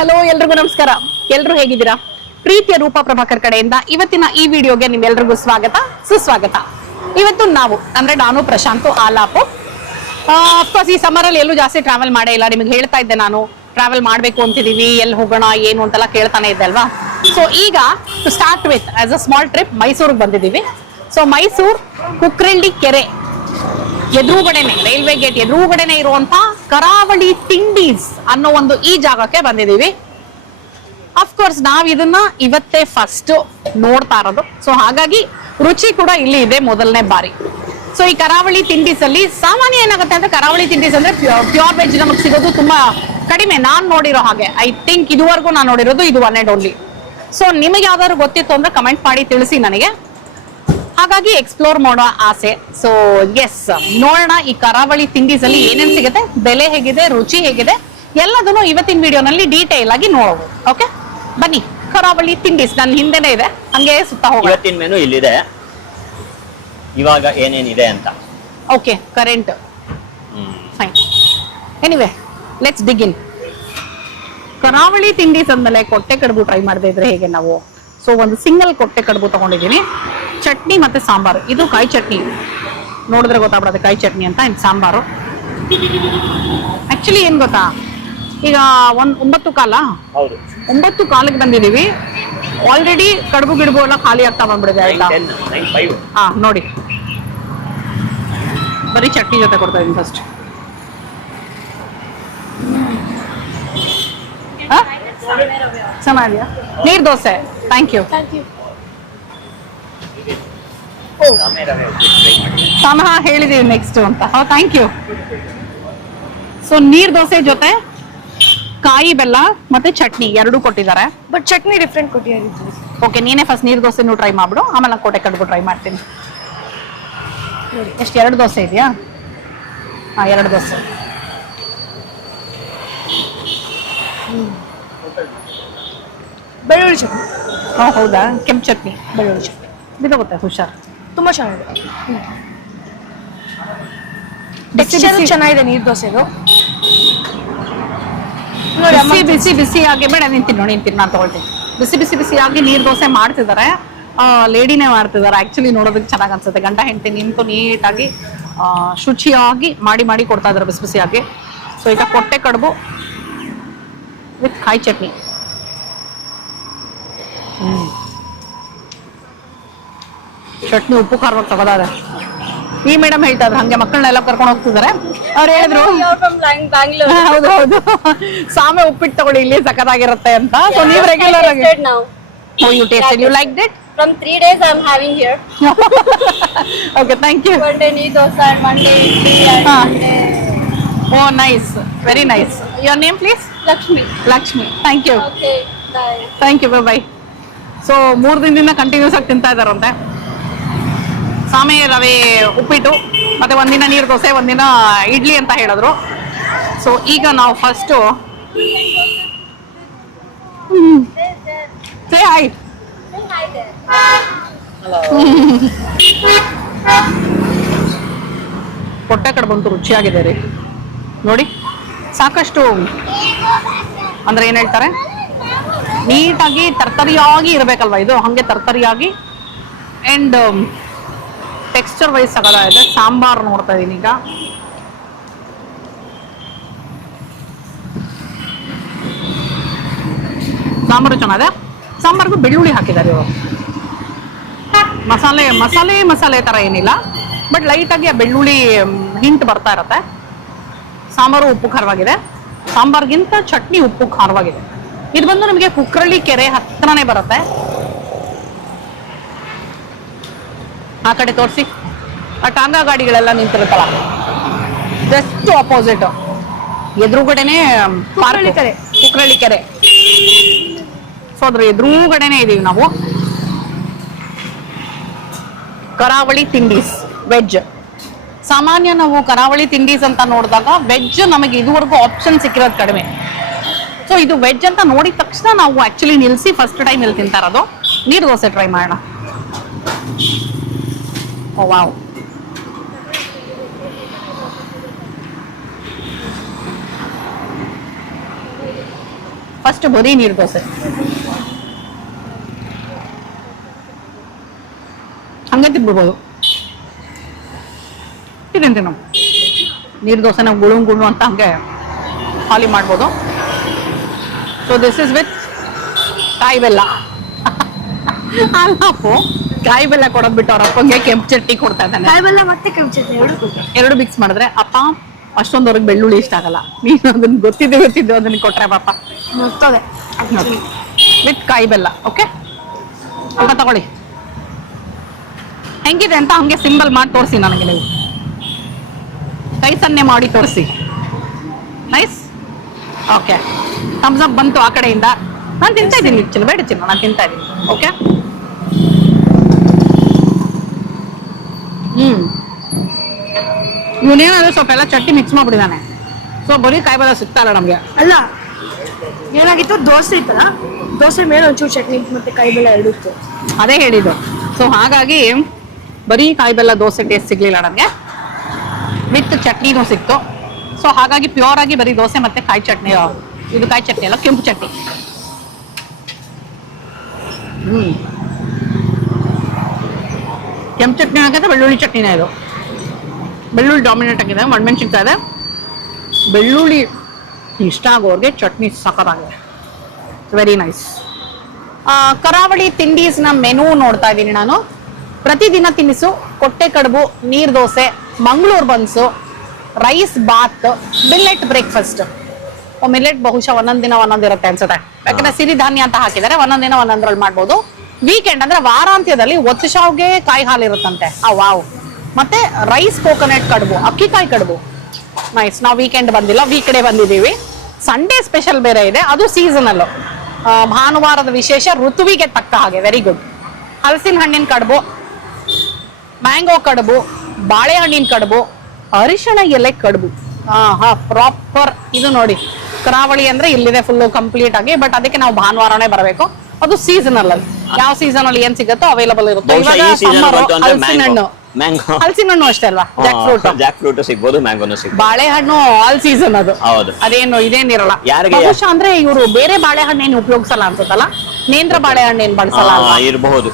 Hello, ಎಲ್ರಿಗೂ ನಮಸ್ಕಾರ. ಎಲ್ರು ಹೇಗಿದ್ದೀರಾ? ಪ್ರೀತಿಯ ರೂಪ ಪ್ರಭಾಕರ್ ಕಡೆಯಿಂದ ಇವತ್ತಿನ ಈ ವಿಡಿಯೋಗೆ ನಿಮ್ಮೆಲ್ರಿಗೂ ಸ್ವಾಗತ, ಸುಸ್ವಾಗತ. ಇವತ್ತು ನಾವು ಅಂದ್ರೆ ನಾನು ಪ್ರಶಾಂತು ಆಲಾಪು. ಅಫ್ಕೋರ್ಸ್ ಈ ಸಮ್ಮರ್ ಅಲ್ಲಿ ಎಲ್ಲೂ ಜಾಸ್ತಿ ಟ್ರಾವೆಲ್ ಮಾಡೇ ಇಲ್ಲ. ನಿಮ್ಗೆ ಹೇಳ್ತಾ ಇದ್ದೆ ನಾನು ಟ್ರಾವೆಲ್ ಮಾಡ್ಬೇಕು ಅಂತಿದೀವಿ, ಎಲ್ಲಿ ಹೋಗೋಣ ಏನು ಅಂತೆಲ್ಲ ಕೇಳ್ತಾನೆ ಇದ್ದೆ ಅಲ್ವಾ. ಸೊ ಈಗ to start with us a small trip ಮೈಸೂರಿಗೆ ಬಂದಿದ್ದೀವಿ. ಸೊ ಮೈಸೂರು ಕುಕ್ರಳ್ಳಿ ಕೆರೆ ಎದುರುಗಡೆನೆ, ರೈಲ್ವೆ ಗೇಟ್ ಎದುರುಗಡೆನೆ ಇರುವಂತ ಕರಾವಳಿ ತಿಂಡೀಸ್ ಅನ್ನೋ ಒಂದು ಈ ಜಾಗಕ್ಕೆ ಬಂದಿದ್ದೀವಿ. ಅಫ್ಕೋರ್ಸ್ ನಾವ್ ಇದನ್ನ ಇವತ್ತೇ ಫಸ್ಟ್ ನೋಡ್ತಾ ಇರೋದು. ಸೊ ಹಾಗಾಗಿ ರುಚಿ ಕೂಡ ಇಲ್ಲಿ ಇದೆ ಮೊದಲನೇ ಬಾರಿ. ಸೊ ಈ ಕರಾವಳಿ ತಿಂಡೀಸ್ ಅಲ್ಲಿ ಸಾಮಾನ್ಯ ಏನಾಗುತ್ತೆ ಅಂದ್ರೆ, ಕರಾವಳಿ ತಿಂಡೀಸ್ ಅಂದ್ರೆ ಪ್ಯೂರ್ ವೆಜ್ ನಮಗೆ ಸಿಗೋದು ತುಂಬಾ ಕಡಿಮೆ. ನಾನ್ ನೋಡಿರೋ ಹಾಗೆ ಐ ಥಿಂಕ್ ಇದುವರೆಗೂ ನಾನು ನೋಡಿರೋದು ಇದು ಒನ್ ಅಂಡ್ ಓನ್ಲಿ. ಸೊ ನಿಮಗೆ ಯಾವ್ದಾದ್ರು ಗೊತ್ತಿತ್ತು ಅಂದ್ರೆ ಕಮೆಂಟ್ ಮಾಡಿ ತಿಳಿಸಿ ನನಗೆ. ಹಾಗಾಗಿ ಎಕ್ಸ್ಪ್ಲೋರ್ ಮಾಡೋ ಆಸೆ. ಸೊ ಎಸ್, ನೋಡೋಣ ಈ ಕರಾವಳಿ ತಿಂಡೀಸ್ ಅಲ್ಲಿ ಏನೇನ್ ಸಿಗುತ್ತೆ, ಬೆಲೆ ಹೇಗಿದೆ, ರುಚಿ ಹೇಗಿದೆ, ಎಲ್ಲದನ್ನು ಇವತ್ತಿನ ವಿಡಿಯೋನಲ್ಲಿ ಡೀಟೇಲ್ ಆಗಿ ನೋಡೋದು. ಓಕೆ ಬನ್ನಿ. ಕರಾವಳಿ ತಿಂಡೀಸ್ ನನ್ನ ಹಿಂದೆನೆ ಇದೆ, ಹಂಗೆ ಸುತ್ತ ಹೋಗೋಣ. ಇವತ್ತಿನ ಮೆನು ಇಲ್ಲಿದೆ, ಇವಾಗ ಏನೇನಿದೆ ಅಂತ. Okay, current fine. Anyway let's begin. ಕರಾವಳಿ ತಿಂಡೀಸ್ ಅಂದಮೇಲೆ ಕೊಟ್ಟೆ ಕಡುಬು ಟ್ರೈ ಮಾಡದೇ ಇದ್ರೆ ಹೇಗೆ ನಾವು. ಸೊ ಒಂದು ಸಿಂಗಲ್ ಕೊಟ್ಟೆ ಕಡುಬು ತಗೊಂಡಿದ್ದೀನಿ, ಚಟ್ನಿ ಮತ್ತೆ ಸಾಂಬಾರು. ಇದು ಕಾಯಿ ಚಟ್ನಿ, ನೋಡಿದ್ರೆ ಗೊತ್ತಾಗ್ಬಿಡುತ್ತೆ ಕಾಯಿ ಚಟ್ನಿ ಅಂತ. ಇದು ಸಾಂಬಾರು. ಆಕ್ಚುಲಿ ಏನ್ ಗೊತ್ತಾ, ಈಗ 9 ಕಾಲ 9 ಕಾಲಕ್ಕೆ ಬಂದಿದೀವಿ. ಆಲ್ರೆಡಿ ಕಡುಬು ಗಿಡುಬು ಎಲ್ಲ ಖಾಲಿ ಆಗ್ತಾ ಬಂದ್ಬಿಡಿದೆ ಆಯ್ತಾ. ಹಾ ನೋಡಿ, ಬರೀ ಚಟ್ನಿ ಜೊತೆ ಕೊಡ್ತಾ ಇದೀನಿ ಫಸ್ಟ್. ಚೆನ್ನಾಗಿದೆಯಾ? Neer dosa, thank you. ಸಮಹ ಹೇಳಿದೀವಿ ನೆಕ್ಸ್ಟ್ ಅಂತ. Thank you. So neer dosa ಜೊತೆ ಕಾಯಿ ಬೆಲ್ಲ ಮತ್ತೆ ಚಟ್ನಿ ಎರಡು ಕೊಟ್ಟಿದ್ದಾರೆ. ಬಟ್ ಚಟ್ನಿ ಡಿಫ್ರೆಂಟ್ ಕೊಟ್ಟಿದ್ದಾರೆ. ಓಕೆ, ನೀನೇ ಫಸ್ಟ್ ನೀರ್ ದೋಸೆನೂ ಟ್ರೈ ಮಾಡ್ಬಿಡು, ಆಮೇಲೆ ನಾನು ಕೋಟೆ ಕಡುಬು ಟ್ರೈ ಮಾಡ್ತೀನಿ. ಎಷ್ಟು, 2 ದೋಸೆ ಇದೆಯಾ? ಹಾ, 2 ದೋಸೆ. ಬೆಳ್ಳುಳ್ಳಿ ಚಟ್ನಿ. ಹೌದಾ, ಕೆಂಪು ಚಟ್ನಿ, ಬೆಳ್ಳುಳ್ಳಿ ಚಟ್ನಿ ಬಿದ್ದೋಗುತ್ತೆ, ಹುಷಾರ್. ತುಂಬಾ ಚೆನ್ನಾಗಿದೆ. ಟೆಕ್ಸ್ಚರ್ ಚೆನ್ನಾಗಿದೆ ನೀರ್ ದೋಸೆದು. ಬಿಸಿ ಬಿಸಿ ಬಿಸಿ ಆಗಿ ಬೇಡ, ನಿಂತೀನಿ ನೋಡಿ, ನಾನು ತಗೊಳ್ತೀನಿ. ಬಿಸಿ ಬಿಸಿ ಬಿಸಿ ಆಗಿ ನೀರ್ ದೋಸೆ ಮಾಡ್ತಿದ್ದಾರೆ. ಲೇಡಿನೇ ಮಾಡ್ತಿದ್ದಾರೆ. ಆಕ್ಚುಲಿ ನೋಡೋದಕ್ಕೆ ಚೆನ್ನಾಗಿ ಅನ್ಸುತ್ತೆ. ಗಂಡ ಹೆಂಡತಿ ನಿಂತು ನೀಟಾಗಿ ಶುಚಿಯಾಗಿ ಮಾಡಿ ಕೊಡ್ತಾ ಇದಾರೆ ಬಿಸಿ ಬಿಸಿಯಾಗಿ. ಸೊ ಈಗ ಕೊಟ್ಟೆ ಕಡುಬು ವಿತ್ ಕಾಯಿ ಚಟ್ನಿ. ಚಟ್ನಿ ಉಪ್ಪು ಖಾರವಾಗಿ ತಗೋದಾರೆ. ಈ ಮೇಡಮ್ ಹೇಳ್ತಾ ಇದ್ರು ಹಂಗೆ ಮಕ್ಕಳನ್ನೆಲ್ಲ ಕರ್ಕೊಂಡು ಹೋಗ್ತಿದ್ದಾರೆ. ಅವ್ರು ಹೇಳಿದ್ರು ಹೌದು ಸಾಮೆ ಉಪ್ಪಿಟ್ಟು ತಗೊಳ್ಳಿ, ಇಲ್ಲಿ ಸಖತ್ತಾಗಿರುತ್ತೆ ಅಂತ. ಸೊ ನೀವು ರೆಗ್ಯುಲರ್ ಆಗಿ you tasted, you liked it? From 3 days I'm having here. Okay, thank you. One day nee dosa and one day idli and one day. Oh, nice, very nice. Your name please? Lakshmi. Thank you. Okay, bye. Thank you, bye. So 3 ದಿನದಿಂದ continuous ಆಗಿ ತಿಂತಾ ಇದಾರಂತೆ. ಸಾಮೆ ರವೆ ಉಪ್ಪಿಟ್ಟು ಮತ್ತೆ ಒಂದಿನ ನೀರು ದೋಸೆ, ಒಂದಿನ ಇಡ್ಲಿ ಅಂತ ಹೇಳಿದ್ರು. ಸೊ ಈಗ ನಾವು ಫಸ್ಟು ಸೇ ಹಾಯ್. ಕೊಟ್ಟೆ ಕಡುಬಂತೂ ರುಚಿಯಾಗಿದೆ ರೀ. ನೋಡಿ, ಸಾಕಷ್ಟು ಅಂದ್ರೆ ಏನ್ ಹೇಳ್ತಾರೆ, ನೀಟಾಗಿ ತರ್ತರಿಯಾಗಿ ಇರ್ಬೇಕಲ್ವಾ ಇದು, ಹಂಗೆ ತರ್ತರಿಯಾಗಿ. ಅಂಡ್ ಟೆಕ್ಸ್ಚರ್ ವೈಸ್ ಇದೆ. ಸಾಂಬಾರು ನೋಡ್ತಾ ಇದೀನಿ ಈಗ. ಸಾಂಬಾರು ಚೆನ್ನಾಗಿದೆ. ಸಾಂಬಾರ್ಗೂ ಬೆಳ್ಳುಳ್ಳಿ ಹಾಕಿದ್ದಾರೆ ಇವರು. ಮಸಾಲೆ ತರ ಏನಿಲ್ಲ, ಬಟ್ ಲೈಟ್ ಆಗಿ ಆ ಬೆಳ್ಳುಳ್ಳಿ ಹಿಂಟ್ ಬರ್ತಾ ಇರತ್ತೆ. ಸಾಂಬಾರು ಉಪ್ಪು ಖಾರವಾಗಿದೆ. ಸಾಂಬಾರ್ಗಿಂತ ಚಟ್ನಿ ಉಪ್ಪು ಖಾರವಾಗಿದೆ. ಇದು ಬಂದು ನಮಗೆ ಕುಕ್ರಳ್ಳಿ ಕೆರೆ ಹತ್ರನೇ ಬರುತ್ತೆ. ಆ ಕಡೆ ತೋರಿಸಿ, ಆ ಟಾಂಗಾ ಗಾಡಿಗಳೆಲ್ಲ ನಿಂತಿರುತ್ತಲ್ಲ, ಜಸ್ಟ್ ಆಪೋಸಿಟ್ ಎದುರುಗಡೆನೆ ಕುಕ್ರಳ್ಳಿ ಕೆರೆ. ಸೊ ಅದ್ರ ಎದುರುಗಡೆನೆ ಇದೀವಿ ನಾವು. ಕರಾವಳಿ ತಿಂಡೀಸ್ ವೆಜ್. ಸಾಮಾನ್ಯ ನಾವು ಕರಾವಳಿ ತಿಂಡೀಸ್ ಅಂತ ನೋಡಿದಾಗ ವೆಜ್ ನಮಗೆ ಇದುವರೆಗೂ ಆಪ್ಷನ್ ಸಿಕ್ಕಿರೋದು ಕಡಿಮೆ. ಸೊ ಇದು ವೆಜ್ ಅಂತ ನೋಡಿದ ತಕ್ಷಣ ನಾವು ಆಕ್ಚುಲಿ ನಿಲ್ಸಿ ಫಸ್ಟ್ ಟೈಮ್ ಇಲ್ಲಿ ತಿಂತಾ ಇರೋದು. ನೀರು ದೋಸೆ ಟ್ರೈ ಮಾಡೋಣ. ಓ ವಾವ್, ಫಸ್ಟ್ ಬರೀ ನೀರು ದೋಸೆ ಹಂಗೆ ತಿನ್ಬಿಡ್ಬೋದು. ತಿಂತೀನಿ ನಾವು ನೀರು ದೋಸೆ ನಾವು ಗುಳು ಅಂತ ಹಂಗೆ ಖಾಲಿ ಮಾಡ್ಬೋದು. ಸೊ ದಿಸ್ ಇಸ್ ವಿತ್ ಕಾಯಿ ಬೆಲ್ಲ. ಅಲ್ಲಪ್ಪು ಕಾಯಿ ಬೆಲ್ಲ ಕೊಡೋದ್ ಬಿಟ್ಟು ಅವ್ರ ಅಪ್ಪಂಗೆ ಕೆಂಪು ಚಟ್ನಿ ಕೊಡ್ತಾ ಇದ್ದಾನೆ. ಕಾಯಿ ಬೆಲ್ಲ ಮತ್ತೆ ಕೆಂಪು ಚಟ್ನಿ ಎರಡು ಮಿಕ್ಸ್ ಮಾಡಿದ್ರೆ ಅಪ್ಪ ಅಷ್ಟೊಂದವ್ರಿಗೆ ಬೆಳ್ಳುಳ್ಳಿ ಇಷ್ಟ ಆಗಲ್ಲ. ನೀನು ಅದನ್ನ ಗೊತ್ತಿದ್ದು ಅದನ್ನ ಕೊಟ್ರೆ ಪಾಪ ಮುಗ್ತದೆ ವಿತ್ ಕಾಯಿ ಬೆಲ್ಲ. ಓಕೆ ಅಪ್ಪ ತಗೊಳ್ಳಿ. ಹೆಂಗಿದೆ ಅಂತ ಹಂಗೆ ಸಿಂಬಲ್ ಮಾಡಿ ತೋರಿಸಿ ನನಗೆ ನೀವು. ಕೈ ಸನ್ನೆ ಮಾಡಿ ತೋರಿಸಿ. ನೈಸ್. ಓಕೆ ಥಮ್ಸ್ ಅಪ್ ಬಂತು ಆ ಕಡೆಯಿಂದ. ನಾನು ತಿಂತಾ ಇದ್ದೀನಿ ಚಿನ್ನ, ಬೇಡ ಚಿನ್ನ, ನಾನು ತಿಂತಾ ಇದ್ದೀನಿ. ಓಕೆ ಇವನೇನಾದ್ರೂ ಸ್ವಲ್ಪ ಎಲ್ಲ ಚಟ್ನಿ ಮಿಕ್ಸ್ ಮಾಡ್ಬಿಟ್ಟಿದ್ದಾನೆ. ಸೊ ಬರೀ ಕಾಯಿ ಬೆಲ್ಲ ಸಿಗ್ತಾ ಇಲ್ಲ ನಮಗೆ. ಅಲ್ಲ ಏನಾಗಿತ್ತು, ದೋಸೆ ಇತ್ತಲ್ಲ, ದೋಸೆ ಮೇಲೆ ಒಂಚೂರು ಚಟ್ನಿ ಮತ್ತೆ ಕಾಯಿ ಬೆಲ್ಲ ಎರಡು ಇತ್ತು. ಅದೇ ಹೇಳಿದ್ದು. ಸೊ ಹಾಗಾಗಿ ಬರೀ ಕಾಯಿ ಬೆಲ್ಲ ದೋಸೆ ಟೇಸ್ಟ್ ಸಿಗ್ಲಿಲ್ಲ ನನಗೆ, ವಿತ್ ಚಟ್ನಿನೂ ಸಿಕ್ತು. ಸೊ ಹಾಗಾಗಿ ಪ್ಯೂರ್ ಆಗಿ ಬರೀ ದೋಸೆ ಮತ್ತೆ ಕಾಯಿ ಚಟ್ನಿ, ಇದು ಕಾಯಿ ಚಟ್ನಿ ಅಲ್ಲ ಕೆಂಪು ಚಟ್ನಿ. ಕೆಂಪು ಚಟ್ನಿ ಆಗಿದೆ, ಬೆಳ್ಳುಳ್ಳಿ ಚಟ್ನಿನೇ ಇದು. ಬೆಳ್ಳುಳ್ಳಿ ಡಾಮಿನೇಟ್ ಆಗಿದೆ, ಒಣಮೆಣಸಿನ್ಕಾಯಿ ಇದೆ, ಬೆಳ್ಳುಳ್ಳಿ ಇಷ್ಟ ಆಗೋರಿಗೆ ಚಟ್ನಿ ಸಖತ್ತಾಗಿದೆ. Very nice. ಕರಾವಳಿ ತಿಂಡೀಸ್ನ ಮೆನು ನೋಡ್ತಾ ಇದ್ದೀನಿ ನಾನು. ಪ್ರತಿದಿನ ತಿನಿಸು, ಕೊಟ್ಟೆ ಕಡುಬು, neer dosa, Mangaluru buns, rice bath, millet breakfast. Millet ಬಹುಶಃ ಒಂದೊಂದ್ ದಿನ ಒಂದೊಂದಿರುತ್ತೆ ಅನ್ಸುತ್ತೆ, ಯಾಕಂದ್ರೆ ಸಿರಿಧಾನ್ಯ ಅಂತ ಹಾಕಿದ್ದಾರೆ. ಒಂದೊಂದ್ ದಿನ ಒಂದೊಂದ್ರಲ್ಲಿ ಮಾಡ್ಬೋದು. ವೀಕೆಂಡ್ ಅಂದ್ರೆ ವಾರಾಂತ್ಯದಲ್ಲಿ ಒತ್ತು ಶಾವ್ಗೆ ಕಾಯಿ ಹಾಲು ಇರುತ್ತಂತೆ. ವಾವ್. ಮತ್ತೆ ರೈಸ್ ಕೋಕೋನಟ್ ಕಡುಬು, ಅಕ್ಕಿಕಾಯಿ ಕಡುಬು. ನೈಸ್. ನಾವು ವೀಕೆಂಡ್ ಬಂದಿಲ್ಲ, ವೀಕ್ ಡೇ ಬಂದಿದ್ದೀವಿ. ಸಂಡೇ ಸ್ಪೆಷಲ್ ಬೇರೆ ಇದೆ, ಅದು ಸೀಸನಲ್. ಭಾನುವಾರದ ವಿಶೇಷ ಋತುವಿಗೆ ತಕ್ಕ ಹಾಗೆ. Very good. ಹಲಸಿನ ಹಣ್ಣಿನ ಕಡುಬು, ಮ್ಯಾಂಗೋ ಕಡುಬು, ಬಾಳೆಹಣ್ಣಿನ ಕಡುಬು, ಅರಿಶಿಣ ಎಲೆ ಕಡುಬು. ಪ್ರಾಪರ್ ಇದು ನೋಡಿ, ಕರಾವಳಿ ಅಂದ್ರೆ ಇಲ್ಲಿದೆ ಫುಲ್ ಕಂಪ್ಲೀಟ್ ಆಗಿ. ಬಟ್ ಅದಕ್ಕೆ ನಾವು ಭಾನುವಾರನೇ ಬರಬೇಕು. ಅದು ಸೀಸನಲ್ ಅಲ್ಲಿ, ಯಾವ ಸೀಸನ್ ಅಲ್ಲಿ ಏನ್ ಸಿಗುತ್ತೋ ಅವೈಲಬಲ್ ಇರುತ್ತೆ. ಇವಾಗ ಸಮ್ಮರ್ ಹಲಸಿನ ಹಣ್ಣು, ಹಲಸಿನ ಹಣ್ಣು ಅಷ್ಟೇ ಅಲ್ವಾ, ಜಾಕ್ ಫ್ರೂಟ್ ಸಿಗ್ಬೋದು, ಮ್ಯಾಂಗೋನು ಸಿಗ್ಬೋದು. ಬಾಳೆಹಣ್ಣು ಆಲ್ ಸೀಸನ್ ಅದು. ಹೌದು. ಅದೇನು ಇದೇನಿರಲ್ಲ. ಯಾರಿಗೆ ಬಹುಶಃ ಅಂದ್ರೆ ಇವರು ಬೇರೆ ಬಾಳೆಹಣ್ಣು ಏನು ಉಪಯೋಗಿಸಲ್ಲ ಅನ್ಸುತ್ತಲ್ಲ, ನೇಂದ್ರ ಬಾಳೆಹಣ್ಣು ಏನ್ ಬಳಸಲ್ಲ ಅಲ್ವಾ? ಇರಬಹುದು,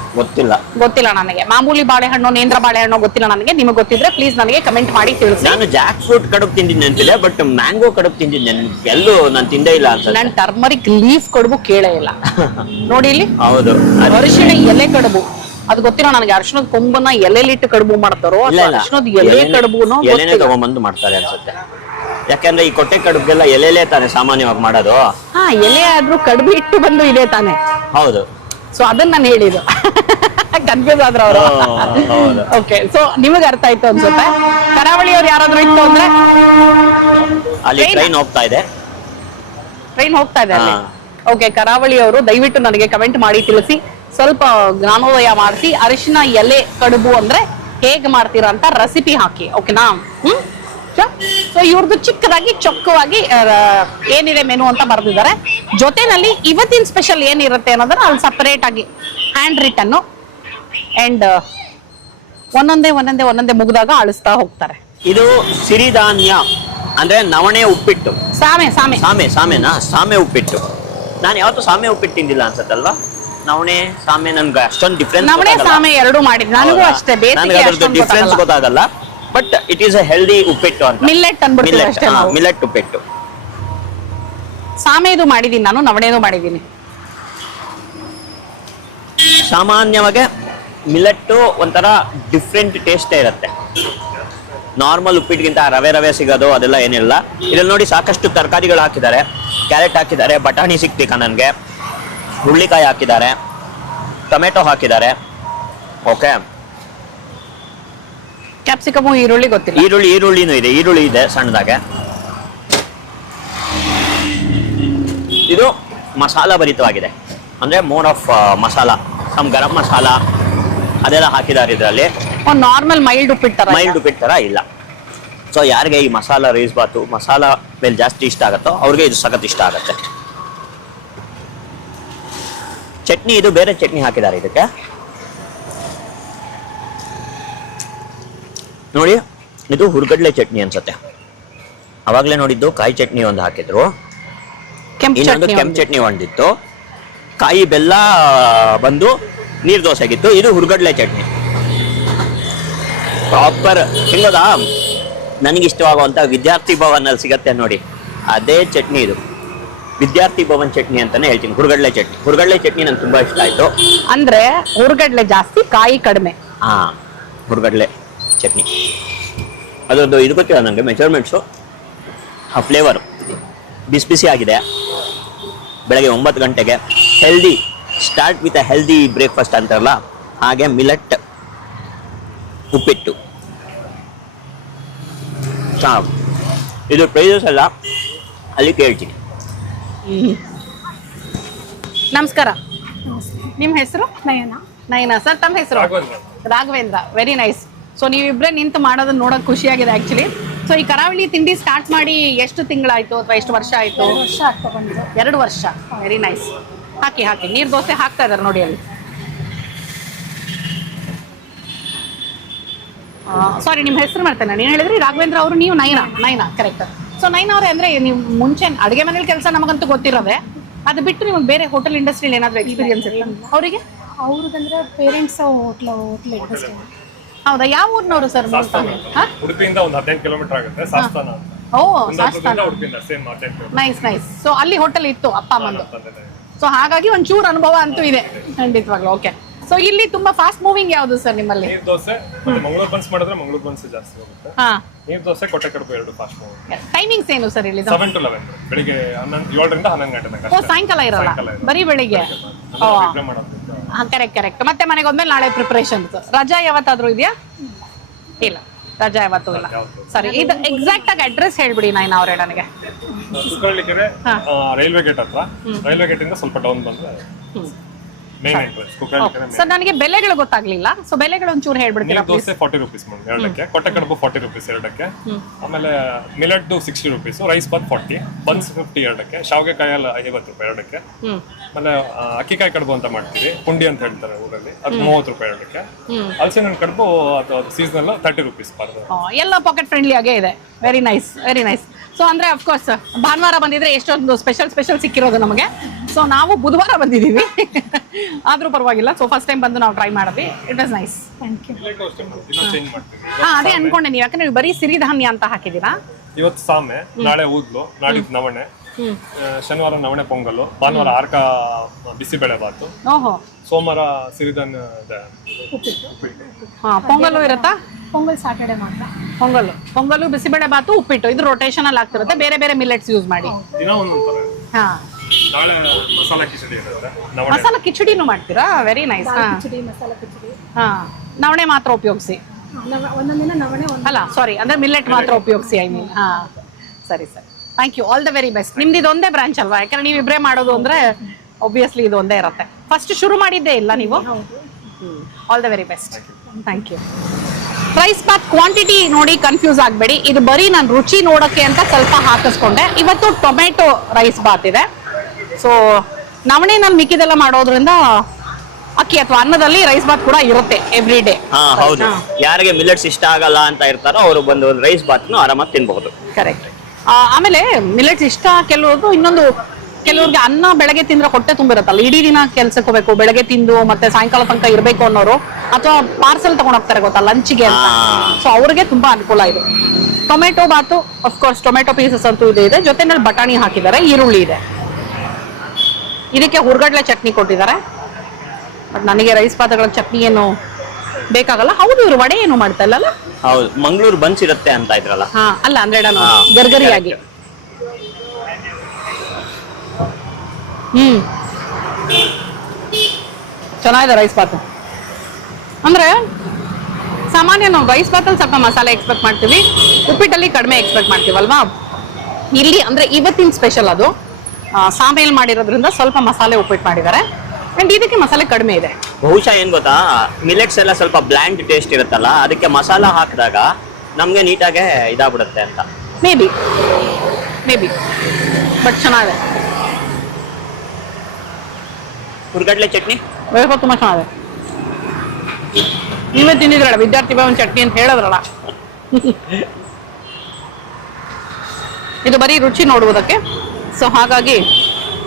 ಗೊತ್ತಿಲ್ಲ ನನಗೆ. ಮಾಮೂಲಿ ಬಾಳೆಹಣ್ಣು, ನೇಂದ್ರ ಬಾಳೆಹಣ್ಣು ಗೊತ್ತಿಲ್ಲ ನನಗೆ. ನಿಮಗೆ ಗೊತ್ತಿದ್ರೆ ಪ್ಲೀಸ್ ನನಗೆ ಕಮೆಂಟ್ ಮಾಡಿ ತಿಳಿಸಿ. ನಾನು ಜಾಕ್ ಫ್ರೂಟ್ ಕಡುಬು ತಿಂದಿದ್ದು ನೆನಪಿದೆ, ಬಟ್ ಮ್ಯಾಂಗೋ ಕಡುಬು ತಿಂದಿದ್ದು ನೆನಪು ಎಲ್ಲೂ ನಾನು ತಿಂದೇ ಇಲ್ಲ ಅನ್ಸುತ್ತೆ. ನಾನು ಟರ್ಮರಿಕ್ ಲೀಫ್ ಕಡುಬು ಕೇಳೇ ಇಲ್ಲ ನೋಡಿ ಇಲ್ಲಿ. ಹೌದು. ಅರಿಶಿಣ ಎಲೆ ಕಡುಬು ಅದು ಗೊತ್ತಿಲ್ಲ ನನಗೆ. ಅರಿಶಿಣದ ಕೊಂಬನ್ನ ಎಲೆಲಿಟ್ಟು ಕಡುಬು ಮಾಡ್ತಾರೋ ಅರಿಶಿಣದ ಎಲೆ ಕಡುಬುನೋ ಎಲೆನೆ ತಗೊಂಡ್ಬಂದು ಮಾಡ್ತಾರೆ ಅನ್ಸುತ್ತೆ. ಯಾಕಂದ್ರೆ ಈ ಕೊಟ್ಟೆ ಕಡುಬಿಗೆಲ್ಲ ಎಲೆಲೆ ತಾನೆ ಸಾಮಾನ್ಯವಾಗಿ ಮಾಡೋದು. ಎಲೆ ಆದ್ರೂ ಕಡುಬು ಇಟ್ಟು ಬಂದು ಇದೆ ತಾನೆ. ಹೌದು. ಸೊ ಅದನ್ನ ನಾನು ಹೇಳಿದ್ದು. ಕನ್ಫ್ಯೂಸ್ ಆದ್ರ ಅವರು. ಓಕೆ, ಸೊ ನಿಮಗೆ ಅರ್ಥ ಆಯ್ತು ಅನ್ಸುತ್ತೆ. ಕರಾವಳಿಯವ್ರು ಯಾರಾದ್ರೂ ಇತ್ತು ಅಂದ್ರೆ ಅಲ್ಲಿ ಟ್ರೈನ್ ಹೋಗ್ತಾ ಇದೆ ಅಲ್ಲಿ. ಓಕೆ, ಕರಾವಳಿಯವರು ದಯವಿಟ್ಟು ನನಗೆ ಕಮೆಂಟ್ ಮಾಡಿ ತಿಳಿಸಿ, ಸ್ವಲ್ಪ ಜ್ಞಾನೋದಯ ಮಾಡಿಸಿ. ಅರಿಶಿನ ಎಲೆ ಕಡುಬು ಅಂದ್ರೆ ಹೇಗೆ ಮಾಡ್ತೀರಾ ಅಂತ ರೆಸಿಪಿ ಹಾಕಿ. ಓಕೆನಾ? ಸೊ ಇವ್ರದ್ದು ಚಿಕ್ಕದಾಗಿ ಚೊಕ್ಕವಾಗಿ ಏನಿದೆ ಮೆನು ಅಂತ ಬರ್ದಿದ್ದಾರೆ. ಜೊತೆನಲ್ಲಿ ಇವತ್ತಿನ ಸ್ಪೆಷಲ್ ಏನಿರುತ್ತೆ ಅನ್ನೋದನ್ನ ಅಲ್ಲಿ ಸಪರೇಟ್ ಆಗಿ ಹ್ಯಾಂಡ್ ರಿಟನ್ ಅಂಡ್ ಒಂದೊಂದೇ ಮುಗಿದಾಗ ಅಳಿಸ್ತಾ ಹೋಗ್ತಾರೆ. ಇದು ಸಿರಿಧಾನ್ಯ ಅಂದ್ರೆ ನವಣೆ ಉಪ್ಪಿಟ್ಟು. ಸಾಮೆ ಉಪ್ಪಿಟ್ಟು. ನಾನು ಯಾವತ್ತೂ ಸಾಮೆ ಉಪ್ಪಿಟ್ಟು ತಿಂದಿಲ್ಲ ಅನ್ಸತ್ತಲ್ವಾ? ನವಣೆ ಸಾಮೆ ನನ್ಗೆ ಅಷ್ಟೊಂದು ಡಿಫ್ರೆನ್ಸ್. ನವಣೆ ಸಾಮೆ ಎರಡು ಮಾಡಿದ್ ನನಗೂ ಅಷ್ಟೇ, ಡಿಫ್ರೆನ್ಸ್ ಗೊತ್ತಾಗಲ್ಲ. But it is a healthy uppittu ಅಂತ. ಮಿಲ್ಲೆಟ್ ಅನ್ಬಿಡ್ತೀವಿ ಅಷ್ಟೇ ನಾವು. ಮಿಲ್ಲೆಟ್ ಉಪ್ಪಿಟ್ಟು. ಸಾಮೆದು ಮಾಡಿದೀನಿ ನಾನು, ನವಣೆದು ಮಾಡಿದೀನಿ. ಸಾಮಾನ್ಯವಾಗಿ ಮಿಲೆಟ್ಟು ಒಂಥರ ಡಿಫ್ರೆಂಟ್ ಟೇಸ್ಟ್ ಇರುತ್ತೆ. ನಾರ್ಮಲ್ ಉಪ್ಪಿಟ್ಟಿಗಿಂತ ರವೆ ಸಿಗೋದು ಅದೆಲ್ಲ ಏನಿಲ್ಲ. ಇದ್ರಲ್ಲಿ ನೋಡಿ ಸಾಕಷ್ಟು ತರಕಾರಿಗಳು ಹಾಕಿದ್ದಾರೆ. ಕ್ಯಾರೆಟ್ ಹಾಕಿದ್ದಾರೆ, ಬಟಾಣಿ ಸಿಕ್ಬೇಕಾ ನನಗೆ, ಹುಳ್ಳಿಕಾಯಿ ಹಾಕಿದ್ದಾರೆ, ಟೊಮೆಟೊ ಹಾಕಿದ್ದಾರೆ. ಓಕೆ, ಕ್ಯಾಪ್ಸಿಕಮು, ಈರುಳ್ಳಿ ಗೊತ್ತಿಲ್ಲ. ಈರುಳ್ಳಿನೂ ಇದೆ, ಈರುಳ್ಳಿ ಇದೆ ಸಣ್ಣದಾಗೆ. ಇದು ಮಸಾಲ ಭರಿತವಾಗಿದೆ, ಅಂದ್ರೆ mode of masala. Some garam masala ಅದೆಲ್ಲ ಹಾಕಿದ್ದಾರೆ ಇದರಲ್ಲಿ. ನಾರ್ಮಲ್ ಮೈಲ್ಡ್ ಉಪ್ಪಿಟ್ಟು ತರ ಇಲ್ಲ. ಸೊ ಯಾರಿಗೆ ಈ ಮಸಾಲ ರೈಸ್ ಬಾತು ಮಸಾಲ ಮೇಲೆ ಜಾಸ್ತಿ ಇಷ್ಟ ಆಗುತ್ತೋ ಅವ್ರಿಗೆ ಇದು ಸಖತ್ ಇಷ್ಟ ಆಗುತ್ತೆ. ಚಟ್ನಿ, ಇದು ಬೇರೆ ಚಟ್ನಿ ಹಾಕಿದ್ದಾರೆ ಇದಕ್ಕೆ ನೋಡಿ. ಇದು ಹುರ್ಗಡ್ಲೆ ಚಟ್ನಿ ಅನ್ಸುತ್ತೆ. ಅವಾಗಲೇ ನೋಡಿದ್ದು ಕಾಯಿ ಚಟ್ನಿ ಒಂದು ಹಾಕಿದ್ರು. ಕೆಂಪು ಇನ್ನೊಂದು ಚಟ್ನಿ ಕೆಂಪು ಚಟ್ನಿ ಹೊಂದಿತ್ತು, ಕಾಯಿ ಬೆಲ್ಲ ಬಂದು ನೀರ್ ದೋಸೆ ಆಗಿತ್ತು. ಇದು ಹುರ್ಗಡ್ಲೆ ಚಟ್ನಿ ಪ್ರಾಪರ್. ಹಿಂಗದ ನನಗಿಷ್ಟವಾಗುವಂತ ವಿದ್ಯಾರ್ಥಿ ಭವನ್ ಅಲ್ಲಿ ಸಿಗತ್ತೆ ನೋಡಿ, ಅದೇ ಚಟ್ನಿ ಇದು. ವಿದ್ಯಾರ್ಥಿ ಭವನ್ ಚಟ್ನಿ ಅಂತಾನೆ ಹೇಳ್ತೀನಿ. ಹುರ್ಗಡ್ಲೆ ಚಟ್ನಿ ನಂಗೆ ತುಂಬಾ ಇಷ್ಟ ಆಯ್ತು. ಅಂದ್ರೆ ಹುರ್ಗಡ್ಲೆ ಜಾಸ್ತಿ, ಕಾಯಿ ಕಡಿಮೆ. ಹಾ, ಹುರ್ಗಡ್ಲೆ ಚಟ್ನಿ ಅದೊಂದು ಇದು ಗೊತ್ತಿಲ್ಲ ನನಗೆ ಮೆಜರ್ಮೆಂಟ್ಸು. ಆ ಫ್ಲೇವರ್ ಬಿಸಿ ಬಿಸಿ ಆಗಿದೆ. ಬೆಳಗ್ಗೆ 9 ಗಂಟೆಗೆ healthy start with a healthy breakfast ಅಂತಾರಲ್ಲ ಹಾಗೆ ಮಿಲೆಟ್ ಉಪ್ಪಿಟ್ಟು. ಇದು ಪ್ರೈಸಸ್ ಎಲ್ಲ ಅಲ್ಲಿ ಕೇಳ್ತೀನಿ. ನಮಸ್ಕಾರ, ನಿಮ್ಮ ಹೆಸರು? ನಯನ. ನಯನ. ಸರ್ ತಮ್ಮ ಹೆಸರು? ರಾಘವೇಂದ್ರ. Very nice. ಸೊ ನೀವಿಬ್ರೆ ನಿಂತು ಮಾಡೋದನ್ನ ನೋಡೋಕೆ ಖುಷಿಯಾಗಿದೆ ಆಕ್ಚುಲಿ. ಸೊ ಈ ಕರಾವಳಿ ತಿಂಡಿ ಸ್ಟಾರ್ಟ್ ಮಾಡಿ ಎಷ್ಟು ತಿಂಗಳಾಯ್ತು ಅಥವಾ ಎಷ್ಟು ವರ್ಷ ಆಯ್ತು? 2 ವರ್ಷ ಆಗ್ತಾ ಬಂದಿದೆ. 2 ವರ್ಷ. Very nice. ಹಾಕಿ ನೀರ್ ದೋಸೆ ಹಾಕ್ತಾ ಇದಾರೆ ನೋಡಿ ಅಲ್ಲಿ. ಸಾರಿ, ನಿಮ್ಮ ಹೆಸರು ಮಾಡ್ತೇನೆ. ನೀನು ಹೇಳಿದ್ರಿ ರಾಘವೇಂದ್ರ ಅವರು, ನೀವು ನಯನ ಕರೆಕ್ಟ್. ಸೊ ನಯನ ಅವರೇ, ಅಂದ್ರೆ ನೀವು ಮುಂಚೆ ಅಡುಗೆ ಮನೇಲಿ ಕೆಲಸ ನಮಗಂತೂ ಗೊತ್ತಿರೋದೆ, ಅದು ಬಿಟ್ಟು ನಿಮ್ಗೆ ಬೇರೆ ಹೋಟೆಲ್ ಇಂಡಸ್ಟ್ರಿಯಲ್ಲಿ ಏನಾದರೂ ಎಕ್ಸ್ಪೀರಿಯನ್ಸ್ ಇಲ್ಲ ಅವರಿಗೆ? ಅವ್ರಿಗಂದ್ರೆ ಪೇರೆಂಟ್ಸ್ ಹೋಟ್ಲ್ ಇಂಡಸ್ಟ್ರಿ. ಹೌದಾ? ಯಾವ ಊರಿನವರು ಸರ್? ಉಡುಪಿಯಿಂದ ಒಂದು 15 ಕಿಲೋಮೀಟರ್ ಆಗುತ್ತೆ, ಸಾಸ್ತಾನ ಅಂತ. ಓ, ಕುಂದಾಪುರದಿಂದ ಉಡುಪಿಯಿಂದ ಸೇಮ್ 15 ಕಿಲೋಮೀಟರ್. ನೈಸ್. ಸೊ ಅಲ್ಲಿ ಹೋಟೆಲ್ ಇತ್ತು ಅಪ್ಪ ಅಮ್ಮಂದು. ಸೊ ಹಾಗಾಗಿ ಒಂಚೂರು ಅನುಭವ ಅಂತೂ ಇದೆ ಖಂಡಿತವಾಗ್ಲೂ. ಓಕೆ. ಸೊ ಇಲ್ಲಿ ತುಂಬಾ ಫಾಸ್ಟ್ ಮೂವಿಂಗ್ ಯಾವುದು ಸರ್ ನಿಮ್ಮಲ್ಲಿ? ನೀರ್ ದೋಸೆ ಮತ್ತೆ ಮಂಗಳೂರು ಬನ್ಸ್ ಮಾಡಿದ್ರೆ ಮಂಗಳೂರು ಬನ್ಸ್ ಜಾಸ್ತಿ ಹೋಗುತ್ತೆ. ಹಾ, ನೀರ್ ದೋಸೆ ಕೊಟ್ಟೆ ಕಡುಬು 2 ಫಾಸ್ಟ್ ಮೂವ್. ಟೈಮಿಂಗ್ಸ್ ಏನು ಸರ್ ಇಲ್ಲಿ? 7 to 11 ಬೆಳಿಗ್ಗೆ 7 ರಿಂದ 11 ಗಂಟೆ ತನಕ. ಓ, ಸಾಯಂಕಾಲ ಇರಲ್ಲ, ಬರೀ ಬೆಳಿಗ್ಗೆ. ಕರೆಕ್ಟ್. ಮತ್ತೆ ಮನೆಗೆ ಹೋದ್ಮೇಲೆ ನಾಳೆ ಪ್ರಿಪರೇಷನ್. ರಜಾ ಯಾವತ್ತಾದ್ರೂ ಇದೆಯಾ? ಇಲ್ಲ, ರಜಾ ಯಾವತ್ತೂ ಇಲ್ಲ. ಸರಿ, ಇದು ಎಕ್ಸಾಕ್ಟ್ ಆಗಿ ಅಡ್ರೆಸ್ ಹೇಳ್ಬಿಡಿ ನೈನ್ ಅವರೇ ನನಗೆ. ಕುಕ್ಕಳ್ಳಿಕೆರೆ ರೈಲ್ವೆ ಗೇಟ್ ಹತ್ರ. ರೈಲ್ವೆ ಗೇಟ್ ಇಂದ ಸ್ವಲ್ಪ ಡೌನ್ ಬಂದ್ರೆ ಮೇನ್ ಎಂಟ್ರೆನ್ಸ್ ಕುಕ್ಕಳ್ಳಿಕೆರೆ. ಸರ್, ನನಗೆ ಬೆಲೆಗಳು ಗೊತ್ತಾಗ್ಲಿಲ್ಲ, ಸೊ ಬೆಲೆಗಳು ಒಂಚೂರು ಹೇಳ್ಬಿಡ್ತೀರಾ? ನೀರ್ ದೋಸೆ 40 ರೂಪೀಸ್ ಎರಡಕ್ಕೆ, ಕೊಟ್ಟೆ ಕಡುಬು 40 ರೂಪೀಸ್ ಎರಡಕ್ಕೆ, ಆಮೇಲೆ millet 60 rupees, rice bath 40, buns 50 ಎರಡಕ್ಕೆ, ಶಾವಿಗೆ ಕಾಯಲ್ಲಿ 50 ರೂಪಾಯಿ ಎರಡಕ್ಕೆ, ಆಮೇಲೆ ಅಕ್ಕಿಕಾಯಿ ಕಡುಬು ಅಂತ ಮಾಡ್ತೀವಿ, ಪುಂಡಿ ಅಂತ ಹೇಳ್ತಾರೆ ಊರಲ್ಲಿ, ಅದು 30 ರೂಪಾಯಿ ಎರಡಕ್ಕೆ, ಹಲಸಿನ ಕಡುಬು ಅದು ಸೀಸನಲ್ 30 ರೂಪೀಸ್ ಪರ್. ಎಲ್ಲ ಪಾಕೆಟ್ ಫ್ರೆಂಡ್ಲಿ ಆಗೇ ಇದೆ. Very nice. ಸೊ ಅಂದ್ರೆ ಅಫ್ಕೋರ್ಸ್ ಭಾನುವಾರ ಬಂದಿದ್ರೆ ಎಷ್ಟೊಂದು ಸ್ಪೆಷಲ್ ಸಿಕ್ಕಿರೋದು ನಮಗೆ. ಸೊ ನಾವು ಬುಧವಾರ ಬಂದಿದ್ದೀವಿ ಆದ್ರೂ ಪರವಾಗಿಲ್ಲ. ಸೊ ಫಸ್ಟ್ ಟೈಮ್ ಬಂದು ನಾವು ಟ್ರೈ ಮಾಡಿದ್ವಿ. It was nice. Thank you. Change ಮಾಡ್ತೀವಿ. ಅದೇ ಅನ್ಕೊಂಡೆ ನೀವು, ಯಾಕಂದ್ರೆ ಬರೀ ಸಿರಿಧಾನ್ಯ ಅಂತ ಹಾಕಿದ್ದೀರಾ. ಇವತ್ತು ಸಾಮೆ, ನಾಳೆ ಊದ್ಲು, ನಾಡಿದ್ದು ನವಣೆ, ಶನಿವಾರ ನವಣೆ ಪೊಂಗಲು, ಭಾನುವಾರ ಆರ್ಕ ಬಿಸಿಬೇಳೆ ಬಾತು, ಓಹೋ, ಸೋಮವಾರ ಸಿರಿಧಾನ್ಯ ಪೊಂಗಲು ಇರುತ್ತಾ? ಪೊಂಗಲ್ ಸಾಟರ್ಡೆ ಮಾತ್ರ. ಪೊಂಗಲು ಬಿಸಿಬೇಳೆ ಬಾತು ಉಪ್ಪಿಟ್ಟು, ಇದು ರೊಟೇಷನಲ್ ಆಗ್ತಿರುತ್ತೆ, ಬೇರೆ ಮಿಲೆಟ್ಸ್ ಯೂಸ್ ಮಾಡಿ. ದಿನ ಒಂದೊಂದು. ಹಾ, ನಾಳೆ ಮಸಾಲಾ ಕಿಚಡಿ ಇರುತ್ತೆ, ಮಸಾಲಾ ಕಿಚಡಿನೂ ಮಾಡ್ತೀರಾ? Very nice. ಕಿಚಡಿ, ಮಸಾಲ ಕಿಚಡಿ. ಹಾ, ನವಣೆ ಮಾತ್ರ ಉಪಯೋಗಿಸಿ ಒಂದೊಂದಿನ ನವಣೆ ಅಲ್ಲ, ಸಾರಿ, ಅಂದ್ರೆ ಮಿಲ್ಲೆಟ್ ಮಾತ್ರ ಉಪಯೋಗಿಸಿ. ಐ ಮೀನ್, ಹಾ, ಸರಿ. Thank you. All the very best. ನಿಮ್ದು ಇದೊಂದೇ ಬ್ರಾಂಚ್ ಅಲ್ವಾ? ಯಾಕಂದ್ರೆ ನೀವು ಇಬ್ಬರೇ ಮಾಡೋದು ಅಂದ್ರೆ ಒಬ್ವಿಯಸ್ಲಿ ಇದು ಒಂದೇ ಇರುತ್ತೆ. ಫಸ್ಟ್ ಶುರು ಮಾಡಿದ್ದೇ ಇಲ್ಲ ನೀವು? All the very best. Thank you. Rice bath quantity ನೋಡಿ ಕನ್ಫ್ಯೂಸ್ ಆಗಬೇಡಿ. ಇದು ಬರೀ ನಾನು ರುಚಿ ನೋಡೋಕ್ಕೆ ಅಂತ ಸ್ವಲ್ಪ ಹಾಕಿಸ್ಕೊಂಡೆ. ಇವತ್ತು ಟೊಮೆಟೊ ರೈಸ್ ಬಾತ್ ಇದೆ. ಸೊ ನವಣೆನಲ್ಲಿ ಮಿಕ್ಕಿದೆಲ್ಲ ಮಾಡೋದ್ರಿಂದ ಅಕ್ಕಿ ಅಥವಾ ಅನ್ನದಲ್ಲಿ ರೈಸ್ ಬಾತ್ ಕೂಡ ಇರುತ್ತೆ ಎವ್ರಿ ಡೇ. ಹೌದು. ಯಾರಿಗೆ ಮಿಲೆಟ್ಸ್ ಇಷ್ಟ ಆಗಲ್ಲ ಅಂತ ಇರ್ತಾರೋ ಅವರು ಬಂದು ಒಂದು ರೈಸ್ ಬಾತ್ನು ಆರಾಮಾಗಿ ತಿನ್ಬಹುದು. ಕರೆಕ್ಟ್. ಆಮೇಲೆ ಮಿಲೆಟ್ಸ್ ಇಷ್ಟ ಕೆಲವ್ರದ್ದು. ಇನ್ನೊಂದು, ಕೆಲವ್ರಿಗೆ ಅನ್ನ ಬೆಳಗ್ಗೆ ತಿಂದ್ರೆ ಹೊಟ್ಟೆ ತುಂಬಿರುತ್ತಲ್ಲ, ಇಡೀ ದಿನ ಕೆಲ್ಸಕ್ಕೆ ಹೋಗ್ಬೇಕು, ಬೆಳಗ್ಗೆ ತಿಂದು ಮತ್ತೆ ಸಾಯಂಕಾಲ ತನಕ ಇರಬೇಕು ಅನ್ನೋರು, ಅಥವಾ ಪಾರ್ಸೆಲ್ ತಗೊಂಡ್ ಹೋಗ್ತಾರೆ ಗೊತ್ತಾ ಲಂಚ್ಗೆ ಅಂತ. ಸೊ ಅವ್ರಿಗೆ ತುಂಬಾ ಅನುಕೂಲ ಇದೆ. ಟೊಮೆಟೊ ಬಾತು, ಅಫ್ಕೋರ್ಸ್ ಟೊಮೆಟೊ ಪೀಸಸ್ ಅಂತೂ ಇದೆ, ಜೊತೆನಲ್ಲಿ ಬಟಾಣಿ ಹಾಕಿದ್ದಾರೆ, ಈರುಳ್ಳಿ ಇದೆ, ಇದಕ್ಕೆ ಹುರ್ಗಡ್ಲೆ ಚಟ್ನಿ ಕೊಟ್ಟಿದ್ದಾರೆ. ಬಟ್ ನನಗೆ ರೈಸ್ ಬಾತ್ಗಳ ಚಟ್ನಿ ಏನು ಬೇಕಾಗಲ್ಲ. ಹೌದು, ಇವ್ರು ವಡೆ ಏನು ಮಾಡ್ತಾ ಇಲ್ಲಲ್ಲ? ಹೌದು, ಮಂಗಳೂರು ಬನ್ಸ್ ಇರುತ್ತೆ ಅಂತ ಇದ್ರಲ್ಲ. ಹಾ, ಅಲ್ಲ ಅಂದ್ರೆ ಗರ್ಗರಿಯಾಗಿ. ಚೆನ್ನಾಗಿದೆ ರೈಸ್ ಬಾತ್. ಅಂದ್ರೆ ಸಾಮಾನ್ಯ ನಾವು ರೈಸ್ ಬಾತಲ್ಲಿ ಸ್ವಲ್ಪ ಮಸಾಲೆ ಎಕ್ಸ್ಪೆಕ್ಟ್ ಮಾಡ್ತೀವಿ, ಉಪ್ಪಿಟ್ಟಲ್ಲಿ ಕಡಿಮೆ ಎಕ್ಸ್ಪೆಕ್ಟ್ ಮಾಡ್ತೀವಲ್ವಾ. ಇಲ್ಲಿ ಅಂದ್ರೆ ಇವತ್ತಿನ ಸ್ಪೆಷಲ್ ಅದು ಸಾಮೇಲ್ ಮಾಡಿರೋದ್ರಿಂದ ಸ್ವಲ್ಪ ಮಸಾಲೆ ಉಪ್ಪಿಟ್ಟು ಮಾಡಿದ್ದಾರೆ. ಅಂಡ್ ಇದಕ್ಕೆ ಮಸಾಲೆ ಕಡಿಮೆ ಇದೆ. ಬಹುಶಃ ಏನ್ ಗೊತ್ತಾ, ಮಿಲೆಟ್ಸ್ ಎಲ್ಲ ಸ್ವಲ್ಪ ಬ್ಲ್ಯಾಂಡ್ ಟೇಸ್ಟ್ ಇರುತ್ತಲ್ಲ, ಅದಕ್ಕೆ ಮಸಾಲ ಹಾಕಿದಾಗ ನಮ್ಗೆ ನೀಟಾಗೆ ಇದಾಗ್ಬಿಡುತ್ತೆ ಅಂತ. ಮೇ ಬಿ ಬಟ್ ಚೆನ್ನಾಗಿದೆ. ಹುರ್ಗಡ್ಲೆ ಚಟ್ನಿ ತುಂಬಾ ಚೆನ್ನಾಗಿದೆ. ನೀವೇ ತಿಂದಿದ್ರಲ್ಲ ವಿದ್ಯಾರ್ಥಿ ಭವನ್ ಚಟ್ನಿ ಅಂತ ಹೇಳಿದ್ರಲ್ಲ. ಇದು ಬರೀ ರುಚಿ ನೋಡುವುದಕ್ಕೆ. ಸೊ ಹಾಗಾಗಿ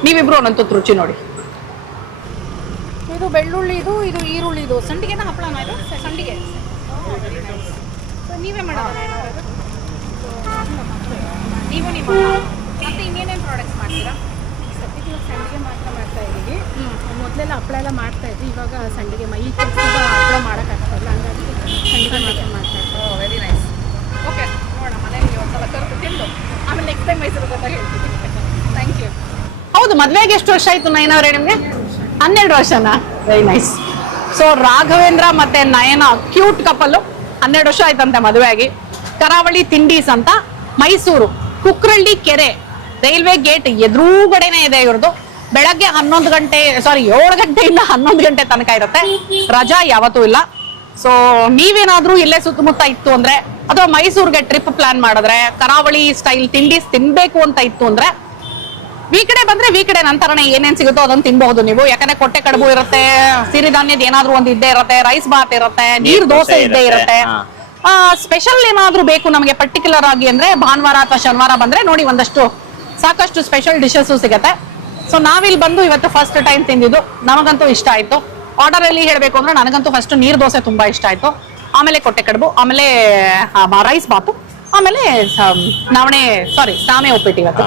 ನೀವಿಬ್ರು ಒಂದೊಂದು ರುಚಿ ನೋಡಿ. ಇದು ಬೆಳ್ಳುಳ್ಳಿ ಇದು ಈರುಳ್ಳಿ ಸಂಡಿಗೆನ ಹಪ್ಪಳನ ಇದು ಸಂಡಿಗೆ. ನೀವೇ ಮಾಡೋದು ನೀವು ಮತ್ತೆ ಇನ್ನೇನೇನು ಪ್ರಾಡಕ್ಟ್ಸ್ ಮಾಡ್ತೀರಾ? ಸದ್ಯಕ್ಕೆ ಸಂಡಿಗೆ ಮಾತ್ರ ಮಾಡ್ತಾ ಇದ್ದೀವಿ. ಮೊದಲೆಲ್ಲ ಹಪ್ಪಳ ಎಲ್ಲ ಮಾಡ್ತಾ ಇದ್ವಿ, ಇವಾಗ ಸಂಡಿಗೆ ಈ ಕೆಲಸ ಹಪ್ಪಳ ಮಾಡೋಕ್ಕಾಗ್ತಾಯಿಲ್ಲ, ಹಂಗಾಗಿ ಸಂಡಿಗೆ ಮಾತ್ರ ಮಾಡ್ತಾ ಇದ್ದೀವಿ. Very nice. ಓಕೆ, ನೋಡೋಣ ಮನೇಲಿ ಒಂದ್ಸಲ ಕರೆದು ತಿಂದು ಆಮೇಲೆ ನೆಕ್ಸ್ಟ್ ಟೈಮ್ ಮೈಸೂರು ಬಂದಾಗ ಹೇಳ್ತೀನಿ. Thank you. ಹೌದು, ಮದ್ವೆಗೆ ಎಷ್ಟು ವರ್ಷ ಆಯ್ತು ನಯನ ಅವರೇ ನಿಮ್ಗೆ? 12 ವರ್ಷನಾ? Very nice. ಸೊ ರಾಘವೇಂದ್ರ ಮತ್ತೆ ನಯನ ಕ್ಯೂಟ್ ಕಪಲ್, 12 ವರ್ಷ ಆಯ್ತಂತೆ ಮದುವೆ ಆಗಿ. ಕರಾವಳಿ ತಿಂಡೀಸ್ ಅಂತ ಮೈಸೂರು ಕುಕ್ರಳ್ಳಿ ಕೆರೆ ರೈಲ್ವೆ ಗೇಟ್ ಎದುರುಗಡೆನೆ ಇದೆ ಇವ್ರದ್ದು. ಬೆಳಗ್ಗೆ 7 ಗಂಟೆಯಿಂದ 11 ಗಂಟೆ ತನಕ ಇರುತ್ತೆ, ರಜಾ ಯಾವತ್ತೂ ಇಲ್ಲ. ಸೊ ನೀವೇನಾದ್ರೂ ಇಲ್ಲೇ ಸುತ್ತಮುತ್ತ ಇತ್ತು ಅಂದ್ರೆ ಅಥವಾ ಮೈಸೂರಿಗೆ ಟ್ರಿಪ್ ಪ್ಲಾನ್ ಮಾಡಿದ್ರೆ ಕರಾವಳಿ ಸ್ಟೈಲ್ ತಿಂಡೀಸ್ ತಿನ್ಬೇಕು ಅಂತ ಇತ್ತು ಅಂದ್ರೆ ವೀಕಡೆ ಬಂದ್ರೆ ವೀಕಡೆ ನಂತರನೇ ಏನೇನ್ ಸಿಗುತ್ತೋ ಅದನ್ನ ತಿನ್ಬಹುದು ನೀವು. ಯಾಕಂದ್ರೆ ಕೊಟ್ಟೆ ಕಡುಬು ಇರುತ್ತೆ, ಸಿರಿಧಾನ್ಯದ ಏನಾದ್ರೂ ಒಂದು ಇದ್ದೇ ಇರುತ್ತೆ, ರೈಸ್ ಬಾತ್ ಇರುತ್ತೆ, ನೀರ್ ದೋಸೆ ಇದ್ದೇ ಇರುತ್ತೆ. ಸ್ಪೆಷಲ್ ಏನಾದ್ರೂ ಬೇಕು ನಮಗೆ ಪರ್ಟಿಕ್ಯುಲರ್ ಆಗಿ ಅಂದ್ರೆ ಭಾನುವಾರ ಅಥವಾ ಶನಿವಾರ ಬಂದ್ರೆ ನೋಡಿ ಒಂದಷ್ಟು ಸಾಕಷ್ಟು ಸ್ಪೆಷಲ್ ಡಿಶಸ್ ಸಿಗತ್ತೆ. ಸೊ ನಾವಿಲ್ಲಿ ಬಂದು ಇವತ್ತು ಫಸ್ಟ್ ಟೈಮ್ ತಿಂದಿದ್ದು, ನಮಗಂತೂ ಇಷ್ಟ ಆಯ್ತು. ಆರ್ಡರ್ ಅಲ್ಲಿ ಹೇಳ್ಬೇಕು ಅಂದ್ರೆ ನನಗಂತೂ ಫಸ್ಟ್ ನೀರ್ ದೋಸೆ ತುಂಬಾ ಇಷ್ಟ ಆಯ್ತು, ಆಮೇಲೆ ಕೊಟ್ಟೆ ಕಡುಬು, ಆಮೇಲೆ ರೈಸ್ ಬಾತು, ಆಮೇಲೆ ಸಾಮೆ ಉಪ್ಪಿಟ್ಟು ಇವತ್ತು.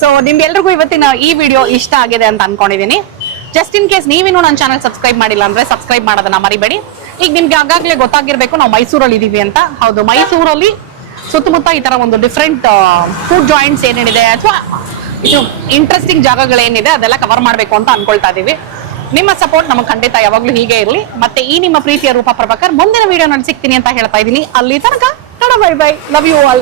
ಸೊ ನಿಮ್ಗೆಲ್ರಿಗೂ ಇವತ್ತಿನ ಈ ವಿಡಿಯೋ ಇಷ್ಟ ಆಗಿದೆ ಅಂತ ಅನ್ಕೊಂಡಿದೀನಿ. ಜಸ್ಟ್ ಇನ್ ಕೇಸ್ ನೀವೇನು ನನ್ನ ಚಾನಲ್ ಸಬ್ಸ್ಕ್ರೈಬ್ ಮಾಡಿಲ್ಲ ಅಂದ್ರೆ ಸಬ್ಸ್ಕ್ರೈಬ್ ಮಾಡೋದನ್ನ ಮರಿಬೇಡಿ. ಈಗ ನಿಮ್ಗೆ ಆಗಾಗ್ಲೇ ಗೊತ್ತಾಗಿರ್ಬೇಕು ನಾವು ಮೈಸೂರಲ್ಲಿ ಇದೀವಿ ಅಂತ. ಹೌದು, ಮೈಸೂರಲ್ಲಿ ಸುತ್ತಮುತ್ತ ಈ ತರ ಒಂದು ಡಿಫ್ರೆಂಟ್ ಫುಡ್ ಜಾಯಿಂಟ್ಸ್ ಏನೇನಿದೆ ಅಥವಾ ಇದು ಇಂಟ್ರೆಸ್ಟಿಂಗ್ ಜಾಗಗಳೇನಿದೆ ಅದೆಲ್ಲ ಕವರ್ ಮಾಡ್ಬೇಕು ಅಂತ ಅನ್ಕೊಳ್ತಾ ಇದೀವಿ. ನಿಮ್ಮ ಸಪೋರ್ಟ್ ನಮಗೆ ಖಂಡಿತ ಯಾವಾಗ್ಲೂ ಹೀಗೆ ಇರಲಿ. ಮತ್ತೆ ಈ ನಿಮ್ಮ ಪ್ರೀತಿಯ ರೂಪಾ ಪ್ರಭಾಕರ್ ಮುಂದಿನ ವಿಡಿಯೋನಲ್ಲಿ ಸಿಗ್ತೀನಿ ಅಂತ ಹೇಳ್ತಾ ಇದ್ದೀನಿ. ಅಲ್ಲಿ ತನಕ bye bye, love you all.